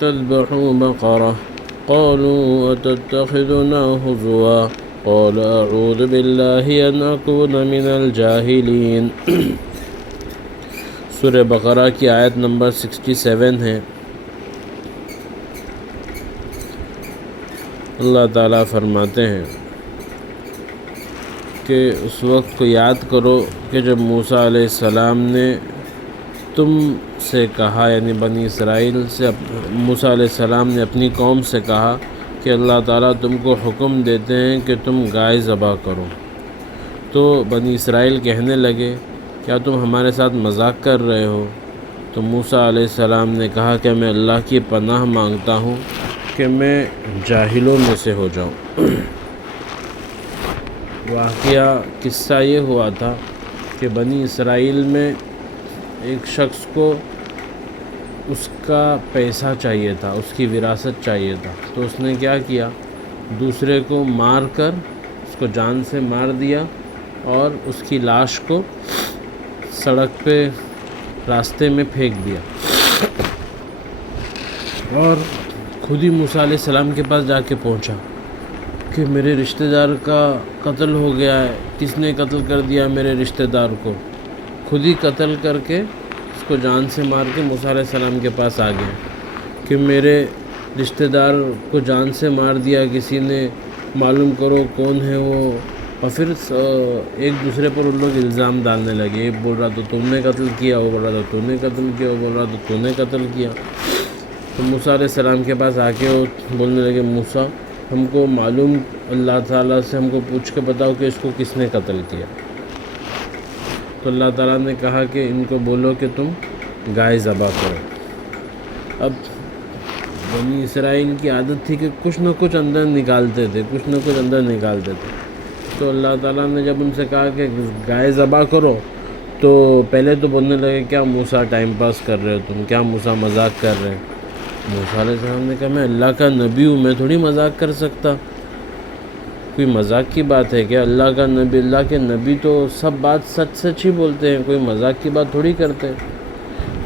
تذبحوا بقرة قالوا أتتخذنا هزوا قال أعوذ بالله أن أكون من الجاہلین۔ سورہ بقرہ کی آیت نمبر 67 ہے۔ اللہ تعالیٰ فرماتے ہیں کہ اس وقت کو یاد کرو کہ جب موسیٰ علیہ السلام نے تم سے کہا، یعنی بنی اسرائیل سے موسیٰ علیہ السلام نے اپنی قوم سے کہا کہ اللہ تعالیٰ تم کو حکم دیتے ہیں کہ تم گائے ذبح کرو، تو بنی اسرائیل کہنے لگے کیا تم ہمارے ساتھ مذاق کر رہے ہو؟ تو موسیٰ علیہ السلام نے کہا کہ میں اللہ کی پناہ مانگتا ہوں کہ میں جاہلوں میں سے ہو جاؤں۔ واقعہ قصہ یہ ہوا تھا کہ بنی اسرائیل میں ایک شخص کو اس کا پیسہ چاہیے تھا، اس کی وراثت چاہیے تھا، تو اس نے کیا کیا، دوسرے کو مار کر اس کو جان سے مار دیا اور اس کی لاش کو سڑک پہ راستے میں پھینک دیا، اور خود ہی موسیٰ علیہ السلام کے پاس جا کے پہنچا کہ میرے رشتہ دار کا قتل ہو گیا ہے، کس نے قتل کر دیا میرے رشتہ دار کو؟ خود ہی قتل کر کے اس کو جان سے مار کے موسیٰ علیہ السلام کے پاس آ گیا کہ میرے رشتہ دار کو جان سے مار دیا کسی نے، معلوم کرو کون ہے وہ۔ اور پھر ایک دوسرے پر ان لوگ الزام ڈالنے لگے، ایک بول رہا تو تم نے قتل کیا، وہ بول رہا تو تو نے قتل کیا، وہ بول رہا تو تو نے قتل کیا۔ تو موسیٰ علیہ السلام کے پاس آ کے وہ بولنے لگے موسیٰ ہم کو معلوم، اللہ تعالیٰ سے ہم کو پوچھ کے بتاؤ کہ اس کو کس نے قتل کیا۔ تو اللہ تعالیٰ نے کہا کہ ان کو بولو کہ تم گائے ذبح کرو۔ اب بنی اسرائیل کی عادت تھی کہ کچھ نہ کچھ اندر نکالتے تھے، کچھ نہ کچھ اندر نکالتے تھے۔ تو اللہ تعالیٰ نے جب ان سے کہا کہ گائے ذبح کرو تو پہلے تو بولنے لگے کیا موسیٰ ٹائم پاس کر رہے ہو تم، کیا موسیٰ مذاق کر رہے ہیں؟ موسیٰ علیہ السلام نے کہا میں اللہ کا نبی ہوں، میں تھوڑی مذاق کر سکتا، کوئی مذاق کی بات ہے کہ اللہ کا نبی، اللہ کے نبی تو سب بات سچ سچ ہی بولتے ہیں، کوئی مذاق کی بات تھوڑی کرتے ہیں۔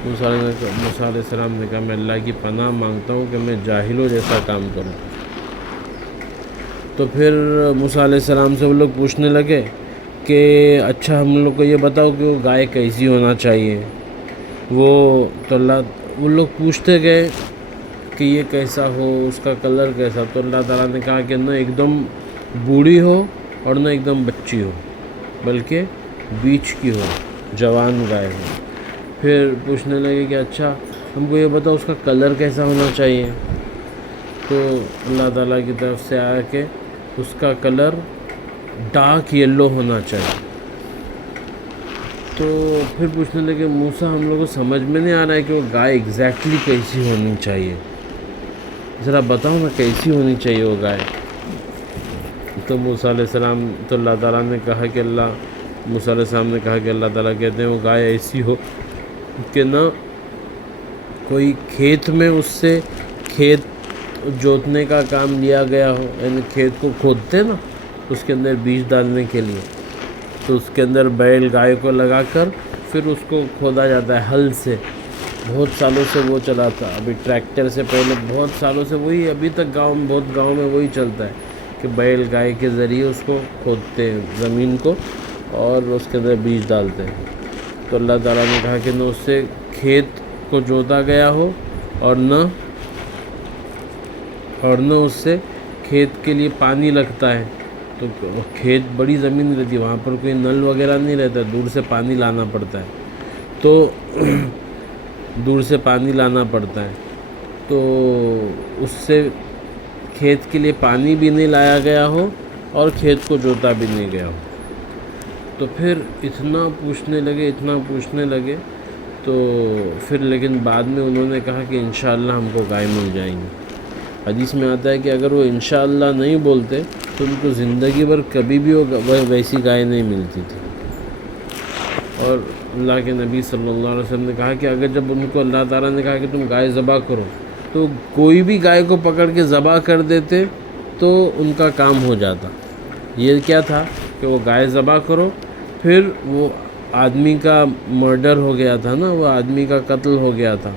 موسیٰ علیہ السلام نے کہا میں اللہ کی پناہ مانگتا ہوں کہ میں جاہلوں جیسا کام کروں۔ تو پھر موسیٰ علیہ السلام سے وہ لوگ پوچھنے لگے کہ اچھا ہم لوگ کو یہ بتاؤ کہ وہ گائے کیسی ہونا چاہیے، وہ لوگ پوچھتے گئے کہ یہ کیسا ہو، اس کا کلر کیسا۔ تو اللہ تعالیٰ نے کہا کہ نہ ایک دم بوڑھی ہو اور نہ ایک دم بچی ہو، بلکہ بیچ کی ہو، جوان گائے ہو۔ پھر پوچھنے لگے کہ اچھا ہم کو یہ بتاؤ اس کا کلر کیسا ہونا چاہیے۔ تو اللہ تعالیٰ کی طرف سے آیا کہ اس کا کلر ڈارک یلو ہونا چاہیے۔ تو پھر پوچھنے لگے موسیٰ ہم لوگوں کو سمجھ میں نہیں آ رہا ہے کہ وہ گائے ایگزیکٹلی کیسی ہونی چاہیے، ذرا بتاؤ نا کیسی ہونی چاہیے وہ گائے۔ تو موسیٰ علیہ السلام تو اللہ تعالیٰ نے کہا کہ موسیٰ علیہ السلام نے کہا کہ اللہ تعالیٰ کہتے ہیں وہ گائے ایسی ہو کہ نہ کوئی کھیت میں اس سے کھیت جوتنے کا کام لیا گیا ہو، یعنی کھیت کو کھودتے نا اس کے اندر بیج ڈالنے کے لیے، تو اس کے اندر بیل گائے کو لگا کر پھر اس کو کھودا جاتا ہے ہل سے۔ بہت سالوں سے وہ چلا تھا، ابھی ٹریکٹر سے پہلے بہت سالوں سے وہی ابھی تک بہت گاؤں میں وہی چلتا ہے کہ بیل گائے کے ذریعے اس کو کھودتے ہیں زمین کو اور اس کے اندر بیج ڈالتے ہیں۔ تو اللہ تعالیٰ نے کہا کہ نہ اس سے کھیت کو جوتا گیا ہو اور نہ اس سے کھیت کے لیے پانی لگتا ہے، تو کھیت بڑی زمین رہتی ہے، وہاں پر کوئی نل وغیرہ نہیں رہتا، دور سے پانی لانا پڑتا ہے، تو اس سے کھیت کے لیے پانی بھی نہیں لایا گیا ہو اور کھیت کو جوتا بھی نہیں گیا ہو۔ تو پھر اتنا پوچھنے لگے تو پھر لیکن بعد میں انہوں نے کہا کہ انشاءاللہ ہم کو گائے مل جائیں گی۔ حدیث میں آتا ہے کہ اگر وہ انشاءاللہ نہیں بولتے تو ان کو زندگی بھر کبھی بھی ویسی گائے نہیں ملتی تھی۔ اور اللہ کے نبی صلی اللہ علیہ وسلم نے کہا کہ اگر جب ان کو اللہ تعالیٰ نے کہا کہ تم گائے ذبح کرو تو کوئی بھی گائے کو پکڑ کے ذبح کر دیتے تو ان کا کام ہو جاتا۔ یہ کیا تھا کہ وہ گائے ذبح کرو، پھر وہ آدمی کا مرڈر ہو گیا تھا نا، وہ آدمی کا قتل ہو گیا تھا،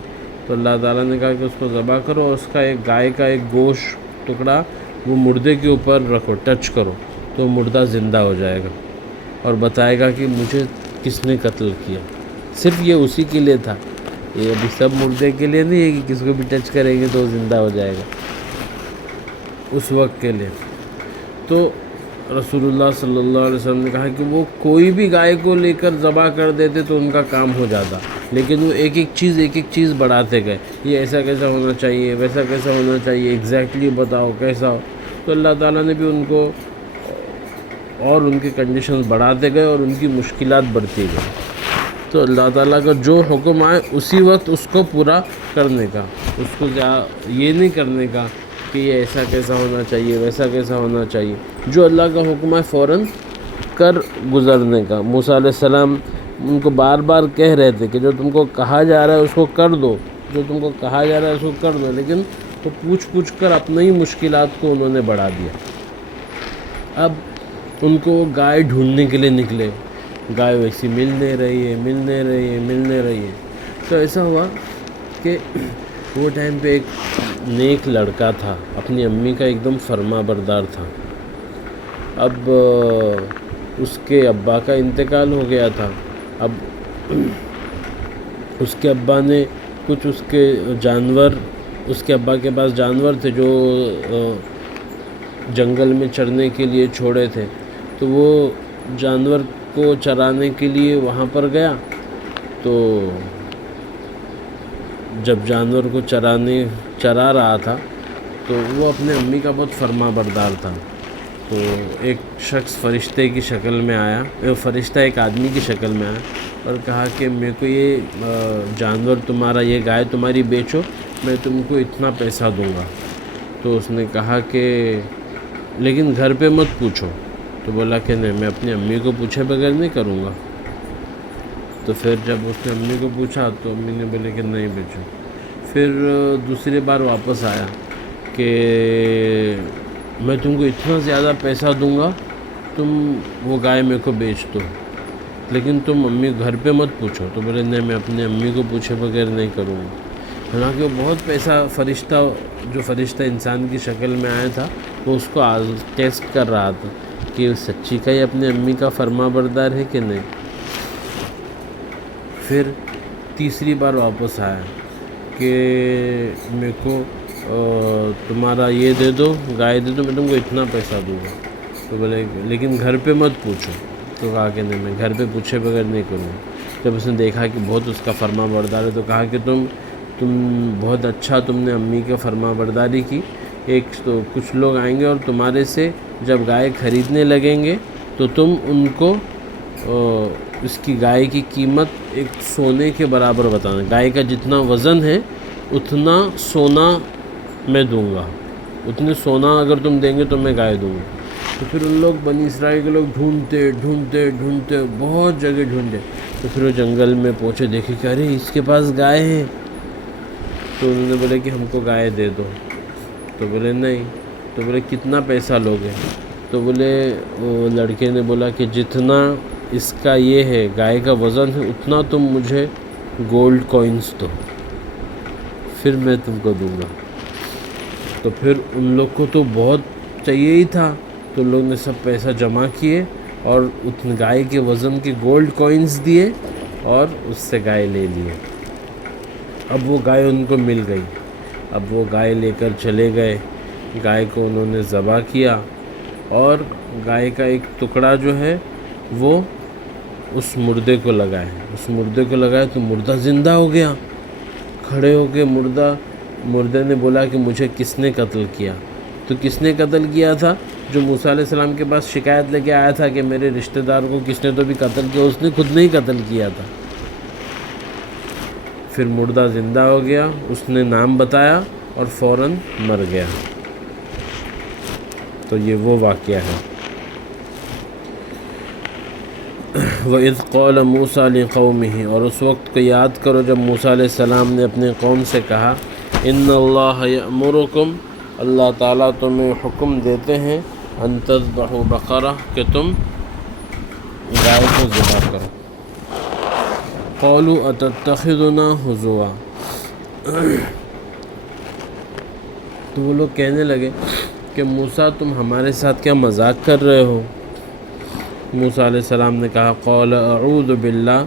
تو اللہ تعالیٰ نے کہا کہ اس کو ذبح کرو اور اس کا ایک گائے کا ایک گوشت ٹکڑا وہ مردے کے اوپر رکھو، ٹچ کرو تو مردہ زندہ ہو جائے گا اور بتائے گا کہ مجھے کس نے قتل کیا۔ صرف یہ اسی کے لیے تھا، یہ ابھی سب مردے کے لیے نہیں ہے کہ کس کو بھی ٹچ کریں گے تو وہ زندہ ہو جائے گا، اس وقت کے لیے۔ تو رسول اللہ صلی اللہ علیہ وسلم نے کہا کہ وہ کوئی بھی گائے کو لے کر ذبح کر دیتے تو ان کا کام ہو جاتا، لیکن وہ ایک ایک چیز بڑھاتے گئے، یہ ایسا کیسا ہونا چاہیے، ویسا کیسا ہونا چاہیے، ایگزیکٹلی بتاؤ کیسا ہو۔ تو اللہ تعالیٰ نے بھی ان کو اور ان کی کنڈیشنز بڑھاتے گئے اور ان کی مشکلات بڑھتی گئی۔ تو اللہ تعالیٰ کا جو حکم آئے اسی وقت اس کو پورا کرنے کا، اس کو یہ نہیں کرنے کا کہ یہ ایسا کیسا ہونا چاہیے، ویسا کیسا ہونا چاہیے۔ جو اللہ کا حکم ہے فوراً کر گزرنے کا۔ موسیٰ علیہ السلام ان کو بار بار کہہ رہے تھے کہ جو تم کو کہا جا رہا ہے اس کو کر دو، جو تم کو کہا جا رہا ہے اس کو کر دو، لیکن وہ پوچھ کر اپنی ہی مشکلات کو انہوں نے بڑھا دیا۔ اب ان کو گائے ڈھونڈنے کے لیے نکلے، گائے ویسی مل نہیں رہی ہے۔ تو ایسا ہوا کہ وہ ٹائم پہ ایک نیک لڑکا تھا، اپنی امی کا ایک دم فرما بردار تھا۔ اب اس کے ابا کا انتقال ہو گیا تھا۔ اب اس کے ابا نے کچھ اس کے ابا کے پاس جانور تھے جو جنگل میں چرنے کے لیے چھوڑے تھے، تو وہ جانور کو چرانے کے لیے وہاں پر گیا۔ تو جب جانور کو چرا رہا تھا تو وہ اپنے امی کا بہت فرما بردار تھا۔ تو ایک شخص فرشتے کی شکل میں آیا، فرشتہ ایک آدمی کی شکل میں آیا اور کہا کہ میرے کو یہ جانور تمہارا، یہ گائے تمہاری بیچو، میں تم کو اتنا پیسہ دوں گا۔ تو اس نے کہا کہ لیکن گھر پہ مت پوچھو۔ تو بولا کہ نہیں، میں اپنی امی کو پوچھے بغیر نہیں کروں گا۔ تو پھر جب اس نے امی کو پوچھا تو امی نے بولے کہ نہیں بیچو۔ پھر دوسری بار واپس آیا کہ میں تم کو اتنا زیادہ پیسہ دوں گا، تم وہ گائے میرے کو بیچ دو، لیکن تم امی گھر پہ مت پوچھو۔ تو بولے نہیں، میں اپنی امی کو پوچھے بغیر نہیں کروں گا۔ حالانکہ وہ بہت پیسہ فرشتہ انسان کی شکل میں آیا تھا، وہ اس کو ٹیسٹ کر رہا تھا کہ سچی کا ہی اپنی امی کا فرما بردار ہے کہ نہیں۔ پھر تیسری بار واپس آیا کہ میرے کو تمہارا یہ دے دو، گائے دے دو، میں تم کو اتنا پیسہ دوں گا۔ تو بولے لیکن گھر پہ مت پوچھو۔ تو کہا کہ نہیں، میں گھر پہ پوچھے بغیر نہیں کروں گا۔ جب اس نے دیکھا کہ بہت اس کا فرما بردار ہے تو کہا کہ تم بہت اچھا، تم نے امی کا فرما برداری کی۔ تو کچھ لوگ آئیں گے اور تمہارے سے جب گائے خریدنے لگیں گے تو تم ان کو اس کی گائے کی قیمت ایک سونے کے برابر بتانا، گائے کا جتنا وزن ہے اتنا سونا میں دوں گا، اتنے سونا اگر تم دیں گے تو میں گائے دوں گا۔ تو پھر ان لوگ بنی اسرائیل کے لوگ ڈھونڈتے بہت جگہ ڈھونڈے، تو پھر وہ جنگل میں پہنچے، دیکھے کہ ارے اس کے پاس گائے ہیں۔ تو انہوں نے بولے کہ ہم کو گائے دے دو۔ تو بولے نہیں۔ تو بولے کتنا پیسہ لوگے؟ تو بولے وہ لڑکے نے بولا کہ جتنا اس کا یہ ہے گائے کا وزن ہے اتنا تم مجھے گولڈ کوئنز دو، پھر میں تم کو دوں گا۔ تو پھر ان لوگ کو تو بہت چاہیے ہی تھا، تو ان لوگ نے سب پیسہ جمع کیے اور اتنے گائے کے وزن کے گولڈ کوئنز دیے اور اس سے گائے لے لیے۔ اب وہ گائے ان کو مل گئی، اب وہ گائے لے کر چلے گئے، گائے کو انہوں نے ذبح کیا اور گائے کا ایک ٹکڑا جو ہے وہ اس مردے کو لگائے تو مردہ زندہ ہو گیا، کھڑے ہو کے مردے نے بولا کہ مجھے کس نے قتل کیا؟ تو کس نے قتل کیا تھا؟ جو موسیٰ علیہ السلام کے پاس شکایت لے کے آیا تھا کہ میرے رشتہ دار کو کس نے تو بھی قتل کیا، اس نے خود نہیں قتل کیا تھا۔ پھر مردہ زندہ ہو گیا، اس نے نام بتایا اور فوراً مر گیا۔ تو یہ وہ واقعہ ہے۔ وَإِذْ قَالَ مُوسَىٰ لِقَوْمِهِ، اور اس وقت کو یاد کرو جب موسیٰ علیہ السلام نے اپنے قوم سے کہا، إِنَّ اللَّهَ يَأْمُرُكُمْ، اللہ تعالیٰ تمہیں حکم دیتے ہیں، أَن تَذْبَحُوا بَقَرَةً، کہ تم گائے کو ذبح کرو۔ قَالُوا أَتَتَّخِذُنَا هُزُوًا، تو وہ لوگ کہنے لگے کہ موسیٰ تم ہمارے ساتھ کیا مذاق کر رہے ہو؟ موسیٰ علیہ السلام نے کہا قال اعوذ باللہ،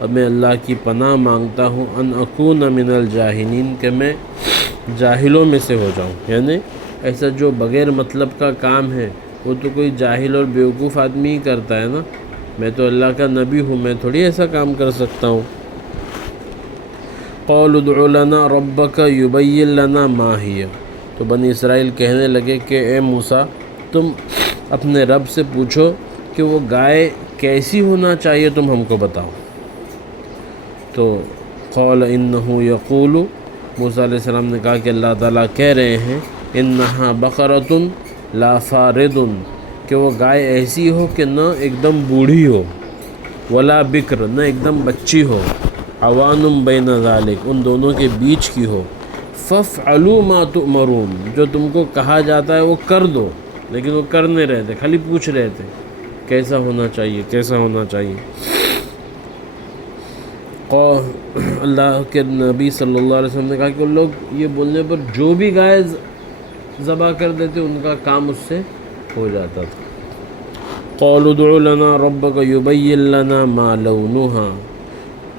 اب میں اللہ کی پناہ مانگتا ہوں ان اکون من الجاہلین، کہ میں جاہلوں میں سے ہو جاؤں. یعنی ایسا جو بغیر مطلب کا کام ہے وہ تو کوئی جاہل اور بیوقوف آدمی ہی کرتا ہے نا. میں تو اللہ کا نبی ہوں، میں تھوڑی ایسا کام کر سکتا ہوں. قالوا ادع لنا ربک یبین لنا ما ہی، تو بنی اسرائیل کہنے لگے کہ اے موسیٰ تم اپنے رب سے پوچھو کہ وہ گائے کیسی ہونا چاہیے، تم ہم کو بتاؤ. تو قال انہ یقول، موسیٰ علیہ السلام نے کہا کہ اللہ تعالیٰ کہہ رہے ہیں انہا بقرۃ لا فارض، کہ وہ گائے ایسی ہو کہ نہ ایک دم بوڑھی ہو، ولا بکر، نہ ایک دم بچی ہو، عوان بین ذالک، ان دونوں کے بیچ کی ہو. فافعلوا ما تؤمرون، جو تم کو کہا جاتا ہے وہ کر دو. لیکن وہ کر نہیں رہے تھے، خالی پوچھ رہے تھے کیسا ہونا چاہیے، کیسا ہونا چاہیے. اللہ کے نبی صلی اللہ علیہ وسلم نے کہا کہ ان لوگ یہ بولنے پر جو بھی گائے ذبح کر دیتے ان کا کام اس سے ہو جاتا تھا. قالوا ادع لنا ربک یبین لنا ما لونها،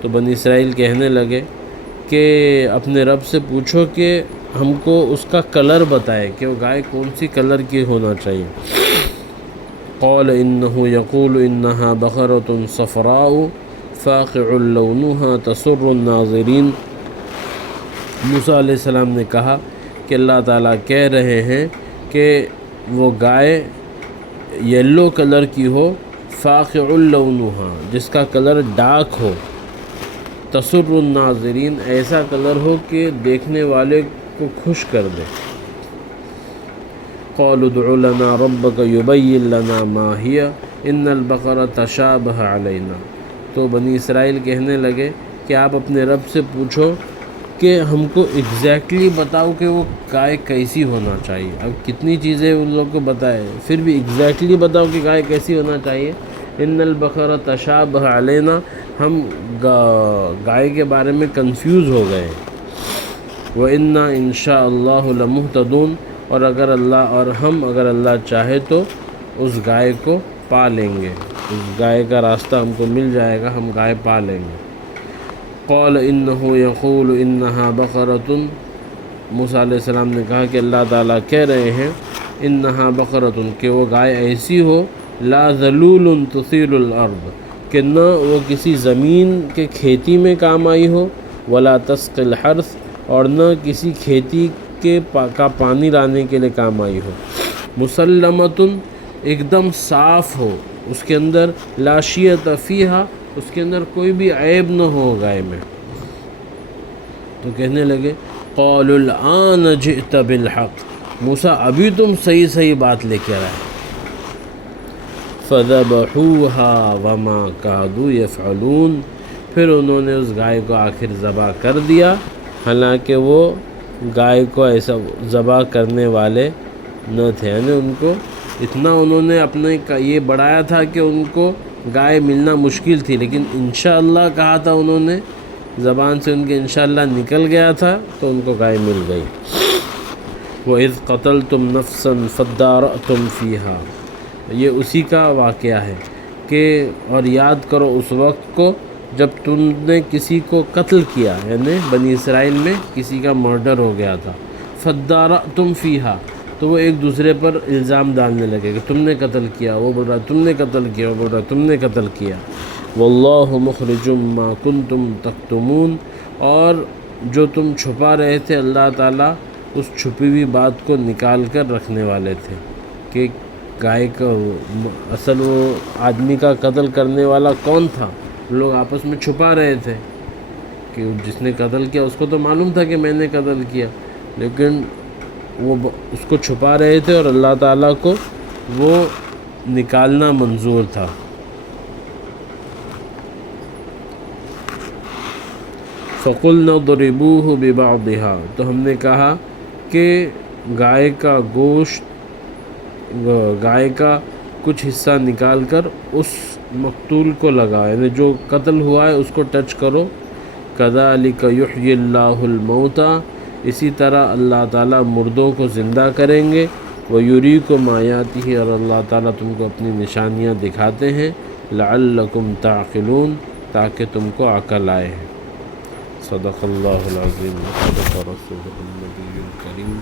تو بنی اسرائیل کہنے لگے کہ اپنے رب سے پوچھو کہ ہم کو اس کا کلر بتائے کہ وہ گائے کون سی کلر کی ہونا چاہیے. قال انہ یقول انہا بقرۃ صفراء فاقع لونها تسر الناظرین. موسیٰ علیہ السلام نے کہا کہ اللہ تعالیٰ کہہ رہے ہیں کہ وہ گائے یلو کلر کی ہو، فاقع لونها، جس کا کلر ڈارک ہو، تسر الناظرین، ایسا کلر ہو کہ دیکھنے والے کو خوش کر دے. قالوا ادع لنا ربک یبین لنا ما ہی ان البقرۃ تشابہ علینا، تو بنی اسرائیل کہنے لگے کہ آپ اپنے رب سے پوچھو کہ ہم کو ایگزیکٹلی بتاؤ کہ وہ گائے کیسی ہونا چاہیے. اب کتنی چیزیں ان لوگ کو بتائے، پھر بھی ایگزیکٹلی بتاؤ کہ گائے کیسی ہونا چاہیے. ان البقرۃ تشابہ علینا، ہم گائے کے بارے میں کنفیوز ہو گئے. وَإِنَّا إِن شَاءَ اللَّهُ لَمُهْتَدُونَ، اور اگر اللہ چاہے تو اس گائے کو پا لیں گے، اس گائے کا راستہ ہم کو مل جائے گا، ہم گائے پا لیں گے. قال انہ یقول انہا بقرۃ، موسیٰ علیہ السلام نے کہا کہ اللہ تعالیٰ کہہ رہے ہیں انہا بقرۃ، کہ وہ گائے ایسی ہو لا ذلول تثیر الارض، کہ نہ وہ کسی زمین کے کھیتی میں کام آئی ہو، ولا تسقی الحرث، اور نہ کسی کھیتی کا پانی لانے کے لیے کام آئی ہو. مسلمۃ، ایک دم صاف ہو، اس کے اندر لا شیۃ فیہا، اس کے اندر کوئی بھی عیب نہ ہو گائے میں. تو کہنے لگے قالوا الآن جئت بالحق، موسیٰ ابھی تم صحیح بات لے کے آئے. فذبحوها وما كادوا يفعلون، پھر انہوں نے اس گائے کو آخر ذبح کر دیا، حالانکہ وہ گائے کو ایسا ذبح کرنے والے نہ تھے. یعنی ان کو اتنا انہوں نے اپنے یہ بڑھایا تھا کہ ان کو گائے ملنا مشکل تھی، لیکن انشاءاللہ کہا تھا انہوں نے، زبان سے ان کے انشاءاللہ نکل گیا تھا تو ان کو گائے مل گئی. وَإِذْ قَتَلْتُمْ نَفْسًا فَادَّارَأْتُمْ فِيهَا، یہ اسی کا واقعہ ہے کہ اور یاد کرو اس وقت کو جب تم نے کسی کو قتل کیا، یعنی بنی اسرائیل میں کسی کا مرڈر ہو گیا تھا. فَادَّارَأْتُمْ فِيهَا، تو وہ ایک دوسرے پر الزام ڈالنے لگے کہ تم نے قتل کیا، وہ بول رہا تم نے قتل کیا، وہ بول رہا تم نے قتل کیا. واللہ مخرج ما کنتم تکتمون، اور جو تم چھپا رہے تھے اللہ تعالیٰ اس چھپی ہوئی بات کو نکال کر رکھنے والے تھے. کہ گائے کا اصل وہ آدمی کا قتل کرنے والا کون تھا، لوگ آپس میں چھپا رہے تھے کہ جس نے قتل کیا اس کو تو معلوم تھا کہ میں نے قتل کیا، لیکن وہ اس کو چھپا رہے تھے اور اللہ تعالیٰ کو وہ نکالنا منظور تھا. فَقُلْنَا اضْرِبُوهُ بِبَعْضِهَا، تو ہم نے کہا کہ گائے کا گوشت، گائے کا کچھ حصہ نکال کر اس مقتول کو لگا، یعنی جو قتل ہوا ہے اس کو ٹچ کرو کذالک یحیی اللہ الموتیٰ، اسی طرح اللہ تعالیٰ مردوں کو زندہ کریں گے، ویریکم آیاتہ، اور اللہ تعالیٰ تم کو اپنی نشانیاں دکھاتے ہیں، لعلکم تعقلون، تاکہ تم کو عقل آئے۔ صدق اللہ العظیم، صدق رسولہ النبی الکریم۔